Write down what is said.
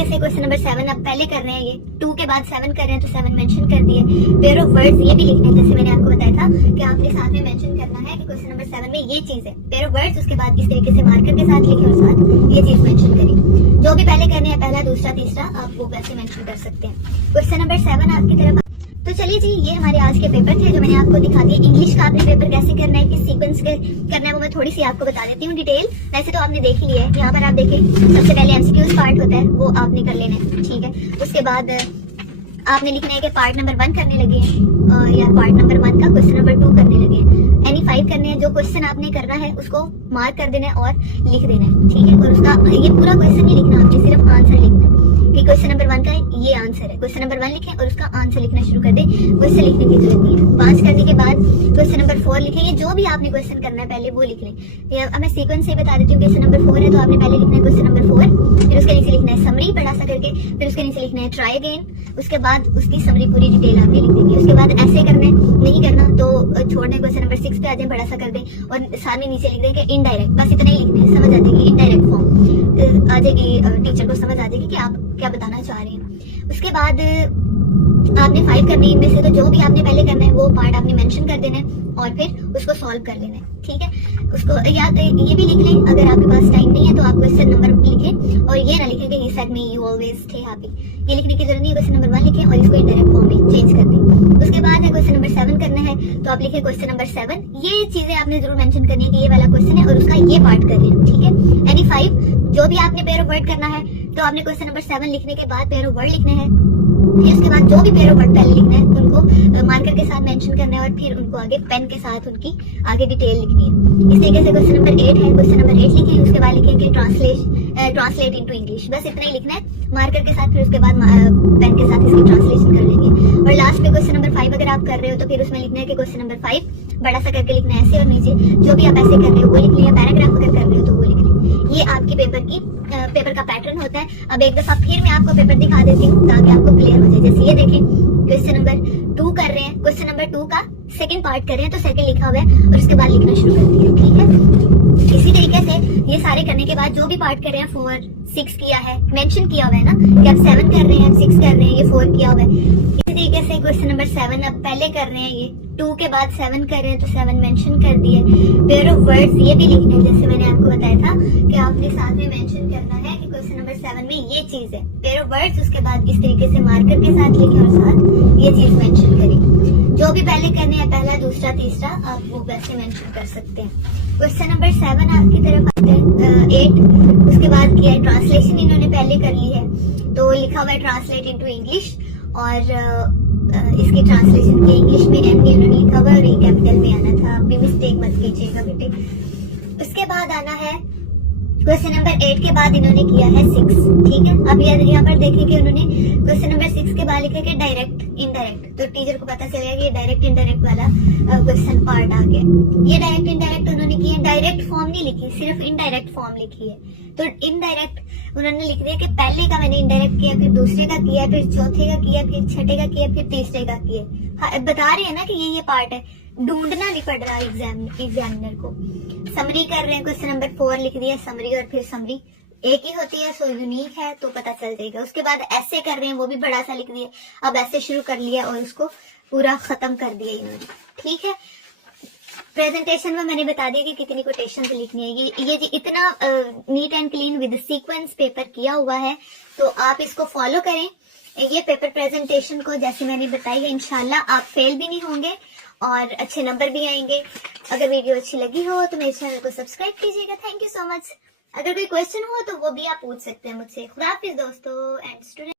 तरीके से question number 7 अब पहले कर रहे हैं, ये 2 के बाद 7 कर रहे हैं तो 7 मेंशन कर दिए। पेयर ऑफ वर्ड्स ये भी लिखने हैं, जैसे मैंने आपको बताया था कि आपने साथ में मेंशन करना है कि क्वेश्चन नंबर 7 में ये चीज है। पेयर ऑफ वर्ड्स उसके बाद इस तरीके से मार्कर के साथ लिखे और साथ ये चीज मेंशन करें। जो भी पहले करने हैं, पहला, दूसरा, तीसरा, आप वो वैसे मेंशन कर सकते हैं। क्वेश्चन नंबर 7 आपकी तरफ। तो चलिए जी, ये हमारे आज के पेपर थे जो मैंने आपको दिखा दिए। इंग्लिश का आपने पेपर कैसे करना है, किस सीक्वेंस के करना है, वो मैं थोड़ी सी आपको बता देती हूँ डिटेल। वैसे तो आपने देख लिया है, यहाँ पर आप देखें सबसे पहले एमसीक्यूज पार्ट होता है, वो आपने कर लेना है, ठीक है। उसके बाद आपने लिखना है कि पार्ट नंबर 1 करने लगे हैं या पार्ट नंबर 1 का क्वेश्चन नंबर 2 करने लगे हैं। एनी 5 करने हैं। जो क्वेश्चन आपने करना है उसको मार्क कर देना है और लिख देना है, ठीक है। और उसका ये पूरा क्वेश्चन नहीं लिखना, आपने सिर्फ आंसर लिखना है कि क्वेश्चन नंबर 1 का ये आंसर है। क्वेश्चन नंबर 1 लिखें और उसका आंसर लिखना शुरू कर दें, क्वेश्चन लिखने की जरूरत नहीं है। 5 करने के बाद क्वेश्चन नंबर 4 लिखेंगे। जो भी आपने क्वेश्चन करना है पहले वो लिख लें। अब मैं सीक्वेंस से बता देती हूँ। क्वेश्चन नंबर 4 है तो आपने पहले लिखना है क्वेश्चन नंबर 4, फिर उसके नीचे लिखना है समरी बड़ा सा करके, फिर उसके नीचे लिखना है ट्राई अगेन, उसके बाद उसकी समरी पूरी डिटेल आपने लिख देंगे। उसके बाद ऐसे करना है, नहीं करना तो छोड़ दें, क्वेश्चन नंबर 6 पे आ जाए, बड़ा सा कर दें और सामने नीचे लिख दें कि इनडायरेक्ट, बस इतना ही लिखना है, समझ आ जाएगी। इनडायरेक्ट फॉर्म आ जाएगी, टीचर को समझ आ जाएगी कि आप क्या बताना चाह रहे हैं। उसके बाद आपने 5 करनी है, इनमें से तो जो भी आपने पहले करना है वो पार्ट आपने मेंशन कर देना है और फिर उसको सॉल्व कर लेना है, ठीक है। उसको याद ये भी लिख लें, अगर आपके पास टाइम नहीं है तो आप क्वेश्चन नंबर लिखें और ये ना लिखें कि he said me you always stay happy, ये लिखने की जरूरत नहीं है। क्वेश्चन नंबर 1 लिखें और इसको इनडायरेक्ट फॉर्म में चेंज कर दें। उसके बाद है क्वेश्चन नंबर 7 करना है तो आप लिखें क्वेश्चन नंबर 7। ये चीजें आपने जरूर मेंशन करनी है कि ये वाला क्वेश्चन है और उसका ये पार्ट कर लेना, ठीक है। एनी 5 जो भी आपने पेयर ऑफ वर्ड करना है तो आपने क्वेश्चन नंबर 7 लिखने के बाद पेयर ऑफ वर्ड लिखने हैं, फिर उसके बाद जो भी पेयर ऑफ वर्ड पहले लिखना है उनको मार्कर के साथ मेंशन करना है और फिर उनको आगे पेन के साथ उनकी आगे डिटेल लिखनी है। इस तरीके से क्वेश्चन नंबर 8 है, क्वेश्चन नंबर 8 लिखें, उसके बाद लिखेंगे ट्रांसलेट इनटू इंग्लिश, बस इतना ही लिखना है मार्कर के साथ, फिर उसके बाद पेन के साथ इसकी ट्रांसलेशन कर लेंगे। और लास्ट में क्वेश्चन नंबर 5 अगर आप कर रहे हो तो फिर उसमें लिखना है कि क्वेश्चन नंबर 5 बड़ा सा करके लिखना है ऐसे, और नीचे जो भी आप ऐसे कर रहे हो वो लिख लिया। पैराग्राफ अगर कर रहे हो तो वो लिख लिया। ये आपकी पेपर का पैटर्न होता है। अब एक दफा फिर मैं आपको पेपर दिखा देती हूँ ताकि आपको क्लियर हो जाए। जैसे ये देखें, क्वेश्चन नंबर 2 कर रहे हैं, क्वेश्चन नंबर 2 का सेकंड पार्ट कर रहे हैं तो सेकंड लिखा हुआ है और उसके बाद लिखना शुरू कर दिया, ठीक है। इसी तरीके से ये सारे करने के बाद जो भी पार्ट कर रहे हैं, 4 6 किया है, मेंशन किया हुआ है ना कि आप 7 कर रहे हैं, 6 कर रहे हैं, ये 4 किया हुआ है। इसी तरीके से क्वेश्चन नंबर 7 अब पहले कर रहे हैं, ये 2 के बाद 7 कर रहे हैं तो 7 मेंशन कर दिए। पेयर ऑफ वर्ड्स ये भी लिखने हैं, जैसे मैंने आपको बताया था कि आपने साथ में मेंशन करना है कि क्वेश्चन नंबर 7 में ये चीज है। पेयर ऑफ वर्ड्स उसके बाद इस तरीके से मार्कर के साथ लिखें और साथ ये चीज मेंशन करें। जो भी पहले करने हैं, पहला, दूसरा, तीसरा, आप वो वैसे मेंशन कर सकते हैं। क्वेश्चन नंबर 7 आपकी तरफ आते हैं 8, उसके बाद किया है ट्रांसलेशन, इन्होंने पहले कर ली है तो लिखा हुआ है ट्रांसलेट इनटू इंग्लिश और इसकी ट्रांसलेशन की इंग्लिश में एम भी उन्होंने लिखा हुआ और ये कैपिटल में आना था, आप भी मिस्टेक मत कीजिएगा बेटे। उसके बाद आना है क्वेश्चन नंबर 8 के बाद इन्होंने किया है 6, ठीक है। अब यहाँ पर देखें कि उन्होंने क्वेश्चन नंबर 6 के बाद लिखा कि डायरेक्ट इनडायरेक्ट, तो टीचर को पता चलेगा कि ये डायरेक्ट इनडायरेक्ट वाला क्वेश्चन पार्ट आ गया। ये डायरेक्ट इनडायरेक्ट उन्होंने किया, डायरेक्ट फॉर्म नहीं लिखी, सिर्फ इनडायरेक्ट फॉर्म लिखी है। तो इनडायरेक्ट उन्होंने लिख दिया कि पहले का मैंने इनडायरेक्ट किया, फिर दूसरे का किया, फिर चौथे का किया, फिर छठे का किया, फिर तीसरे का किया। हाँ, बता रहे हैं ना कि ये पार्ट है, ढूंढना नहीं पड़ रहा एग्जामिनर को। समरी कर रहे हैं, क्वेश्चन नंबर 4 लिख दिया समरी और फिर समरी एक ही होती है, सो यूनिक है तो पता चल जाएगा। उसके बाद ऐसे कर रहे हैं, वो भी बड़ा सा लिख दिया। अब ऐसे शुरू कर लिया और उसको पूरा खत्म कर दिया इन्होंने, ठीक है। प्रेजेंटेशन में मैंने बता दिया कि कितनी कोटेशन लिखनी है। ये इतना neat and clean with sequence paper किया हुआ है तो आप इसको फॉलो करें। ये पेपर प्रेजेंटेशन को जैसे मैंने बताई है, इंशाल्लाह आप फेल भी नहीं होंगे और अच्छे नंबर भी आएंगे। अगर वीडियो अच्छी लगी हो तो मेरे चैनल को सब्सक्राइब कीजिएगा। Thank you so much. अगर कोई क्वेश्चन हो तो वो भी आप पूछ सकते हैं मुझसे। खुदा हाफिज दोस्तों एंड स्टूडेंट।